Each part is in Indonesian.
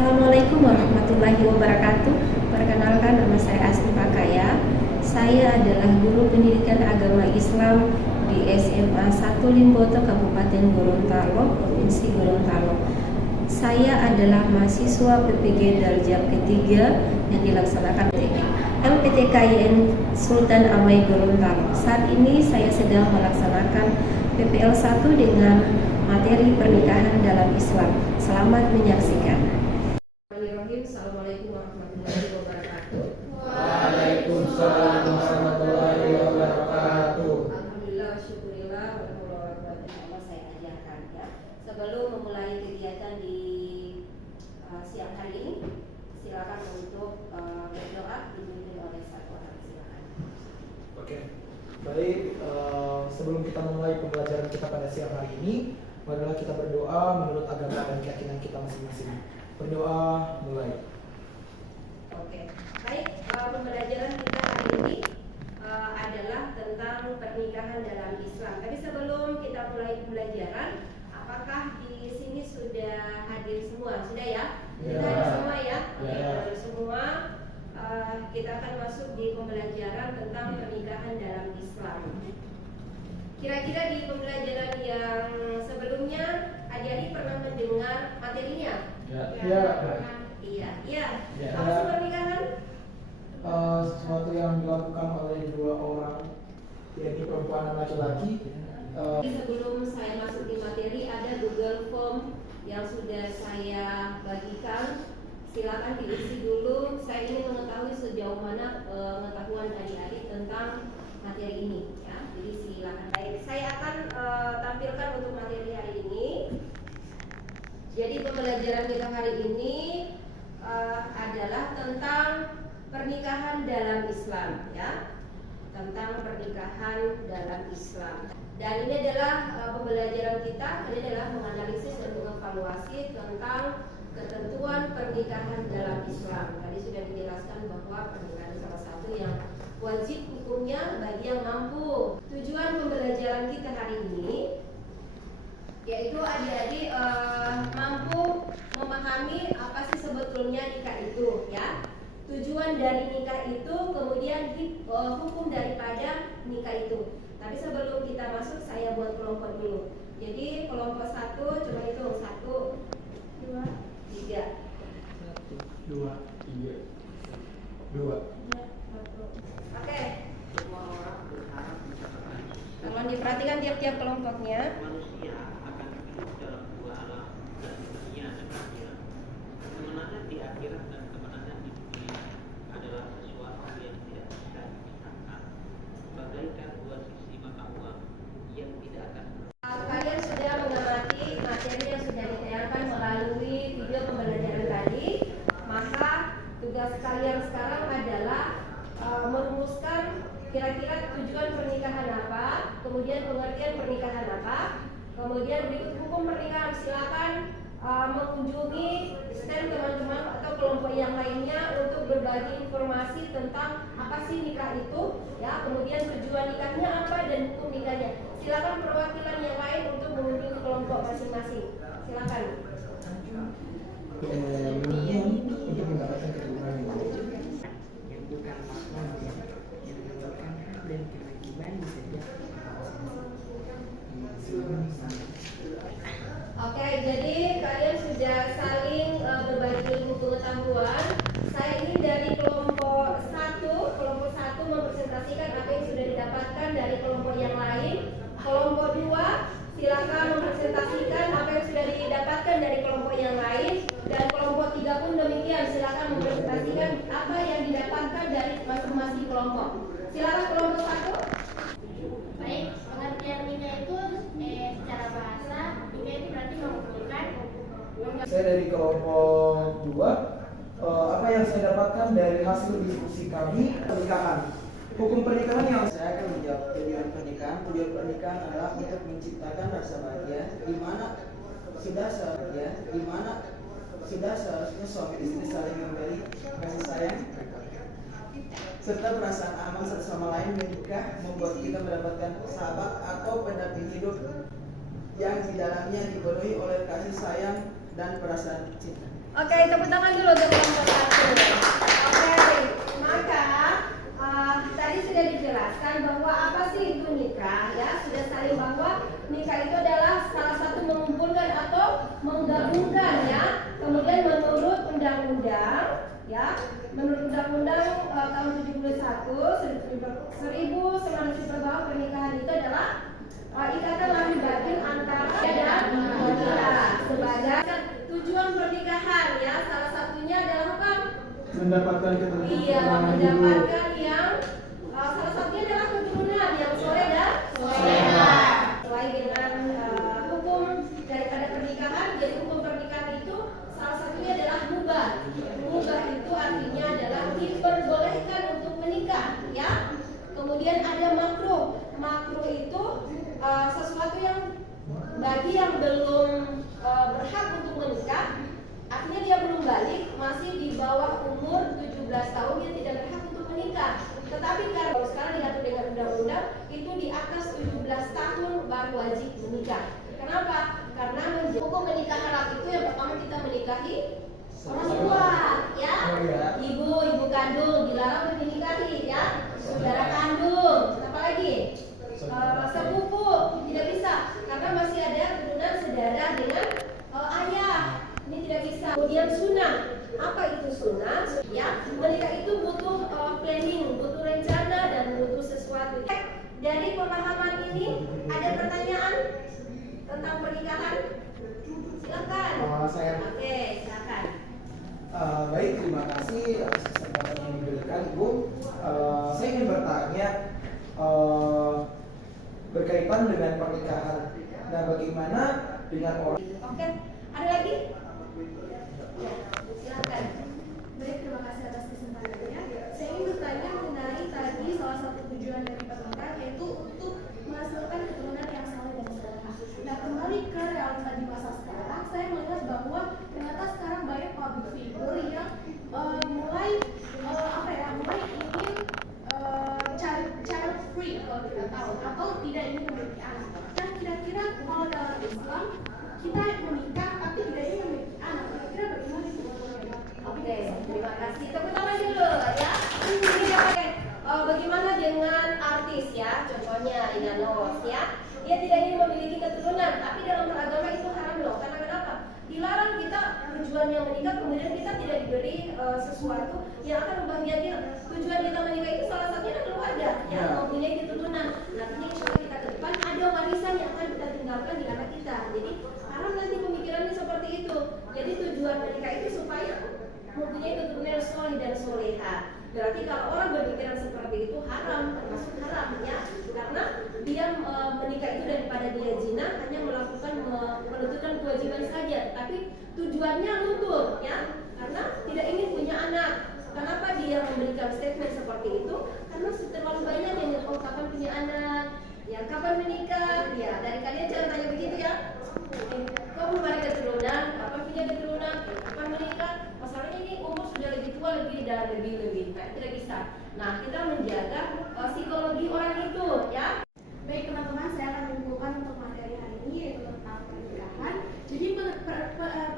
Assalamualaikum warahmatullahi wabarakatuh. Perkenalkan, nama saya Asri Pakaya. Saya adalah guru pendidikan agama Islam di SMA 1 Limboto, Kabupaten Gorontalo, Provinsi Gorontalo. Saya adalah mahasiswa PPG Darjah ketiga yang dilaksanakan oleh LPTKIN Sultan Amai Gorontalo. Saat ini saya sedang melaksanakan PPL 1 dengan materi pernikahan dalam Islam. Selamat menyaksikan. Assalamualaikum warahmatullahi wabarakatuh. Waalaikumsalam warahmatullahi wabarakatuh. Alhamdulillah, syukurillah, walhamdulillah, saya ajarkan ya. Sebelum memulai kegiatan di siang hari ini, silakan untuk berdoa dipimpin oleh satu orang, silakan. Oke, baik. Sebelum kita memulai pembelajaran kita pada siang hari ini, marilah kita berdoa menurut agama dan keyakinan kita masing-masing. Berdoa, mulai. Oke, baik. Pembelajaran kita hari ini adalah tentang pernikahan dalam Islam. Tapi sebelum kita mulai pembelajaran, apakah di sini sudah hadir semua? Sudah ya? Ya. Kita hadir semua ya? Ya. Oke, semua. Kita akan masuk di pembelajaran tentang pernikahan dalam Islam. Kira-kira di pembelajaran yang sebelumnya, adik-adik pernah mendengar materinya? Ya. Iya. Ya. Apa sih pernikahan? Sesuatu yang dilakukan oleh dua orang, yaitu perempuan dan laki-laki. Sebelum saya masuk di materi, ada Google Form yang sudah saya bagikan. Silakan diisi dulu. Saya ingin mengetahui sejauh mana pengetahuan adik-adik tentang materi ini. Ya, jadi silakan. Baik, saya akan tampilkan untuk materi hari ini. Jadi pembelajaran kita hari ini adalah tentang pernikahan dalam Islam, ya, tentang pernikahan dalam Islam. Dan ini adalah pembelajaran kita. Ini adalah menganalisis dan mengevaluasi tentang ketentuan pernikahan dalam Islam. Tadi sudah dijelaskan bahwa pernikahan salah satu yang wajib hukumnya bagi yang mampu. Tujuan pembelajaran kita hari ini yaitu adik-adik mampu memahami apa sih sebetulnya nikah itu, ya. Tujuan dari nikah itu, kemudian hukum daripada nikah itu. Tapi sebelum kita masuk, saya buat kelompok dulu. Jadi kelompok 1, coba hitung 1, 2, 3. 1, 2, 3, 2. Oke. Tolong diperhatikan tiap-tiap kelompoknya. Manusia akan hidup dalam dua alam, dan dunia dan akhirat. Kemenangan di akhirat dan kemenangan di dunia adalah sesuatu yang tidak bisa dipisahkan, bagaikan dua sisi mata uang yang tidak akan. Kalian sudah mengamati materi yang sudah ditayangkan melalui video pembelajaran tadi. Maka tugas kalian sekarang adalah merumuskan kira-kira tujuan pernikahan apa, kemudian pengertian pernikahan apa, kemudian berikut hukum pernikahan. Silakan mengunjungi stand teman-teman atau kelompok yang lainnya untuk berbagi informasi tentang apa sih nikah itu, ya, kemudian tujuan nikahnya apa dan hukum nikahnya. Silakan perwakilan yang lain untuk mengunjungi kelompok masing-masing. Silakan. Kemudian untuk mendapatkan keturunan yang yang bukan makna yang menyebabkan hak dan kewajiban sejak Oke, jadi kalian sudah saling berbagi ilmu pengetahuan. Saya ini dari kelompok 1 mempresentasikan apa yang sudah didapatkan dari kelompok yang lain. Kelompok 2 silakan mempresentasikan apa yang sudah didapatkan dari kelompok yang lain. Dan kelompok 3 pun demikian, silakan mempresentasikan apa yang didapatkan dari masing-masing kelompok. Silakan kelompok 1. Baik, pengertian nikah itu secara bahasa nikah itu berarti mengumpulkan. Saya dari kelompok 2. Apa yang saya dapatkan dari hasil diskusi kami pernikahan. Hukum pernikahan yang Saya akan menjawab tujuan pernikahan. Tujuan pernikahan adalah untuk menciptakan rasa bahagia, di mana sudah seharusnya suami istri saling memberi kasih sayang serta perasaan aman satu sama lain. Menikah membuat kita mendapatkan sahabat atau pendamping hidup yang di dalamnya dipenuhi oleh kasih sayang dan perasaan cinta. Oke, tepuk tangan dulu untuk kelompok 1. Oke, maka tadi sudah dijelaskan bahwa apa sih itu nikah ya, sudah saling bahwa nikah itu adalah salah satu mengumpulkan atau menggabungkan ya. Kemudian menurut undang-undang ya, menurut undang-undang tahun 1970 bahwa pernikahan itu adalah ikatan lahir batin antara dan wanita. Sebagai tujuan pernikahan ya, salah satunya adalah apa? Mendapatkan keturunan. Iya, mendapatkan yang salah satunya adalah keturunan yang soleh dan soleha. Sesuai dengan hukum daripada pernikahan, jadi hukum pernikahan itu salah satunya adalah mubah. Mubah itu artinya adalah diperbolehkan untuk menikah, ya. Kemudian ada makruh. Makruh itu sesuatu yang bagi yang belum berhak untuk menikah, artinya dia belum balik, masih di bawah umur 17 tahun, dia tidak berhak untuk menikah. Tetapi kalau sekarang diatur dengan undang-undang, itu di atas 17 tahun baru wajib menikah. Kenapa? Karena hukum menikah haram itu yang pertama kita menikahi orang tua, ya. Ibu kandung dilarang untuk dinikahi, ya. Saudara kandung, apa lagi? Sepupu tidak bisa, karena masih ada keturunan saudara dengan ayah. Ini tidak bisa. Kemudian sunnah. Apa itu sunnah? Ya, menikah itu butuh planning, butuh rencana dan butuh sesuatu. Dari pemahaman ini ada pertanyaan tentang pernikahan? Silakan. Oke, silakan. Baik, terima kasih atas kesempatan yang diberikan Ibu. Saya ingin bertanya berkaitan dengan pernikahan. Nah, bagaimana dengan orang? Oke, ada lagi? Ya, silakan. Baik, terima kasih atas kesempatannya. Saya ingin bertanya mengenai tadi salah satu tujuan dari pernikahan yaitu untuk menghasilkan keturunan yang saleh dan soleha. Nah, kembali ke realita di masa sekarang, saya melihat bahwa ternyata sekarang banyak public figure yang mulai ingin child free kalau kita tahu, atau tidak ingin memiliki anak. Dan kira-kira kalau dalam Islam kita menikah tapi tidak ingin memiliki anak, kira-kira bagaimana itu? Oke, terima kasih. Tepuk tangan dulu ya. Oke, bagaimana dengan artis ya? Contohnya Rina Nose ya. Dia tidak ingin memiliki keturunan, tapi dalam beragama itu haram loh. Karena kenapa? Dilarang kita tujuannya menikah, kemudian kita tidak diberi sesuatu yang akan membahagiakan. Tujuan kita menikah itu salah satunya adalah keluarga, ya, mempunyai keturunan. Nantinya insya Allah kita ke depan ada warisan yang akan kita tinggalkan di anak kita. Jadi haram nanti pemikirannya seperti itu. Jadi tujuan menikah itu supaya mempunyai keturunan yang soleh dan soleha. Berarti kalau orang berpikiran seperti itu haram, termasuk haram ya, karena dia menikah itu daripada dia zina hanya melakukan menuntunkan kewajiban saja, tapi tujuannya luntur ya, karena tidak ingin punya anak. Kenapa dia memberikan statement seperti itu? Karena terlalu banyak yang kapan punya anak, ya kapan menikah, ya dari kalian jangan tanya begitu ya. Kau belum ada keturunan, kapan punya keturunan, kapan menikah? Masalahnya ini umur sudah lebih tua, lebih tidak bisa. Nah, kita menjaga psikologi orang itu, ya. Baik teman-teman, saya akan mengumpulkan untuk materi hari ini yaitu tentang pernikahan. Jadi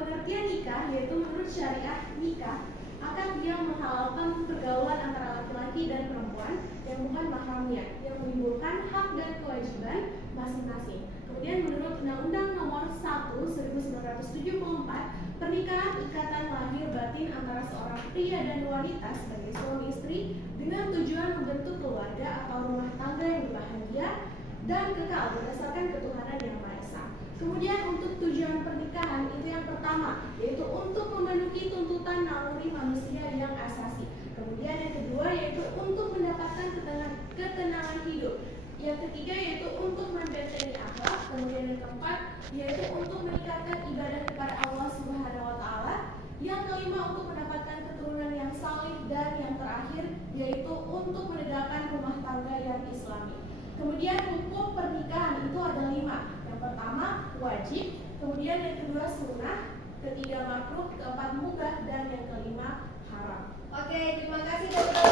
pengertian nikah yaitu menurut syariat nikah akan dia menghalalkan pergaulan antara laki-laki dan perempuan yang bukan mahramnya, yang menimbulkan hak dan kewajiban masing-masing. Kemudian menurut Undang-Undang Nomor 1/1974, pernikahan ikatan lahir batin antara seorang pria dan wanita sebagai suami istri dengan tujuan membentuk keluarga atau rumah tangga yang berbahagia dan kekal berdasarkan ketuhanan yang Maha Esa. Kemudian untuk tujuan pernikahan itu yang pertama yaitu untuk memenuhi tuntutan naluri manusia yang asasi. Kemudian yang kedua yaitu untuk mendapatkan ketenangan hidup. Yang ketiga yaitu untuk membentengi akhlak. Kemudian yang keempat yaitu untuk meningkatkan ibadah kepada Allah Subhanahu wa taala. Yang kelima untuk mendapatkan keturunan yang saleh, dan yang terakhir yaitu untuk menegakkan rumah tangga yang islami. Kemudian hukum pernikahan itu ada 5. Yang pertama wajib, kemudian yang kedua sunnah, ketiga makruh, keempat mubah, dan yang kelima haram. Oke, terima kasih dokter.